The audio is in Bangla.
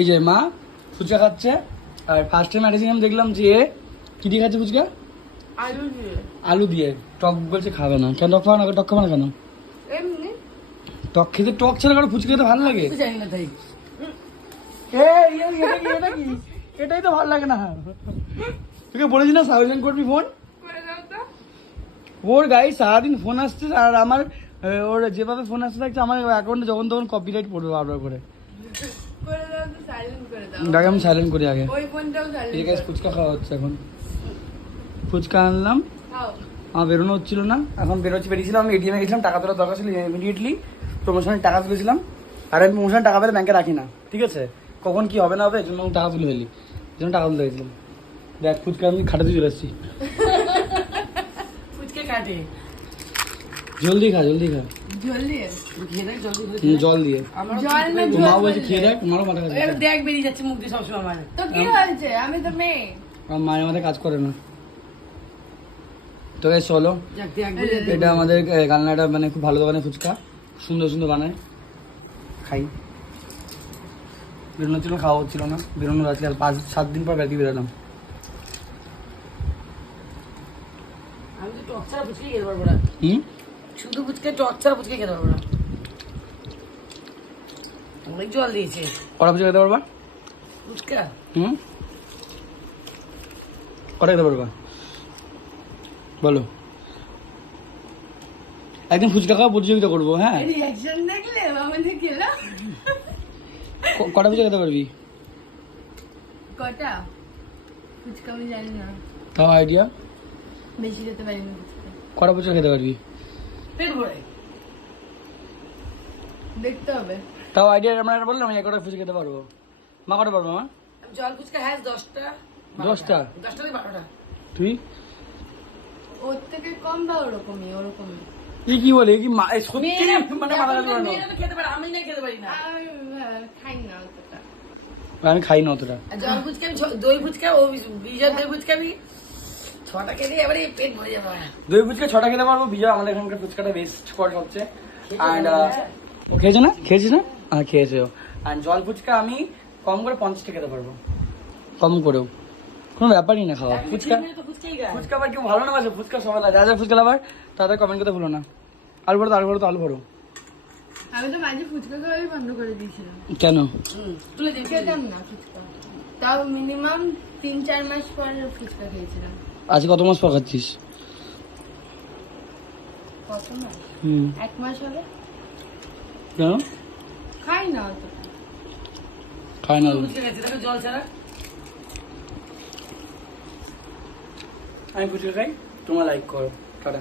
এই যে মা ফুচকা খাচ্ছে আর ফার্স্ট টাইম ম্যাডিসিন দেখলাম যে কি দিয়ে খাচ্ছে ফুচকা আলু দিয়ে টক বলছে খাবে না কেন টক খাবে না টক খাবে না কেন টক খেতে টক ছেলে কারো ফুচকা খেতে ভালো লাগে এটাই তো ভালো লাগে না তোকে বলেছি না সাজেশন করবি ফোন ওর গাই সারাদিন ফোন আসছে আর আমার ওর যেভাবে ফোন আসতে থাকছে আমার অ্যাকাউন্টে যখন তখন কপিরাইট পড়বে বারবার করে আমি সাইলেন্ট করি আগে ফুচকা খাওয়া হচ্ছে এখন ফুচকা আনলাম আমার বেরোনো হচ্ছিল না এখন বেরিয়েছিলাম আমি এটিএমে গেছিলাম টাকা তোলার দরকার ছিল ইমিডিয়েটলি প্রমোশনের টাকা তুলেছিলাম আর আমি প্রমোশনের টাকা পেলে ব্যাংকে রাখি না ঠিক আছে কখন কি হবে না হবে এই জন্য টাকা তুলে ফেলি এই জন্য টাকা তুলে গেছিলাম দেখ ফুচকা আমি খাটাতে চলে এসেছি জলদি খা জল দিয়ে মা বলছে খেয়ে দেখ তোমারও মাথা কাজ দেখ বেরিয়ে যাচ্ছে মুখ দিয়ে সবসময় আমার তো কি হয়েছে আমি তো মেয়ে আমার মায়ের মাথায় কাজ করে না তো এই চলো এটা আমাদের কালনাটা মানে খুব ভালো দোকানে ফুচকা সুন্দর সুন্দর বানায় খাই বেরোনো ছিল খাওয়া হচ্ছিল না বেরোনোর আজকে 5-7 দিন পর ব্যাগি বেরোলাম আমি তো টক ছাড়া ফুচকা খেতে পারবো না শুধু ফুচকা টক ছাড়া ফুচকা খেতে পারবো না অনেক জল দিয়েছে কটা ফুচকা খেতে পারবা ফুচকা কটা খেতে পারবা বলো একদিন ফুচকা খাওয়া প্রতিযোগিতা করবো হ্যাঁ রিঅ্যাকশন দেখলে আমাদের খেলা কটা ফুচকা খেতে পারবি কটা ফুচকা আমি জানি না তাও আইডিয়া বেশি খেতে পারি না ফুচকা কটা ফুচকা খেতে পারবি পেট ভরে দেখতে হবে তাও আইডিয়া আমরা বললাম আমি কটা ফুচকা খেতে পারবো মা কটা পারবো মা জল ফুচকা হ্যাঁ 10টা 10টা 10টা থেকে 12টা তুই ওর থেকে কম বা ওরকমই এই কি বলে কি সত্যি মানে মাথা কাজ করে না মেয়েরা তো খেতে পারে আমি না খেতে পারি না খাই না অতটা আমি খাই না অতটা আর জল ফুচকা আমি দই ফুচকা ও বিজয় দই ফুচকা আমি 6টা খেলে এবারে পেট ভরে যাবে দই ফুচকা 6টা খেতে পারবো বিজয় আমাদের এখানকার ফুচকাটা বেস্ট স্পট হচ্ছে অ্যান্ড ও খেয়েছো না খেয়েছিস না হ্যাঁ খেয়েছে ও অ্যান্ড জল ফুচকা আমি কম করে 50টা খেতে পারবো কম করেও কোনো ব্যাপারই না খাওয়া ফুচকা ফুচকা আবার কেউ ভালো না বাসে ফুচকা সবাই যা যা ফুচকা আবার তাদের কমেন্ট করতে ভুলো না আলু ভরো তো আলু ভরো আমি তো মাঝে ফুচকা খাওয়াই বন্ধ করে দিয়েছিলাম কেন তুলে খেতাম না ফুচকা তাও মিনিমাম 3-4 মাস পর ফুচকা খেয়েছিলাম আজকে কত মাস পর খাচ্ছিস কত মাস 1 মাস হবে কেন খাই না অতটা খাই না জল ছাড়া আমি ফুচকা খাই তোমরা লাইক করো টাটা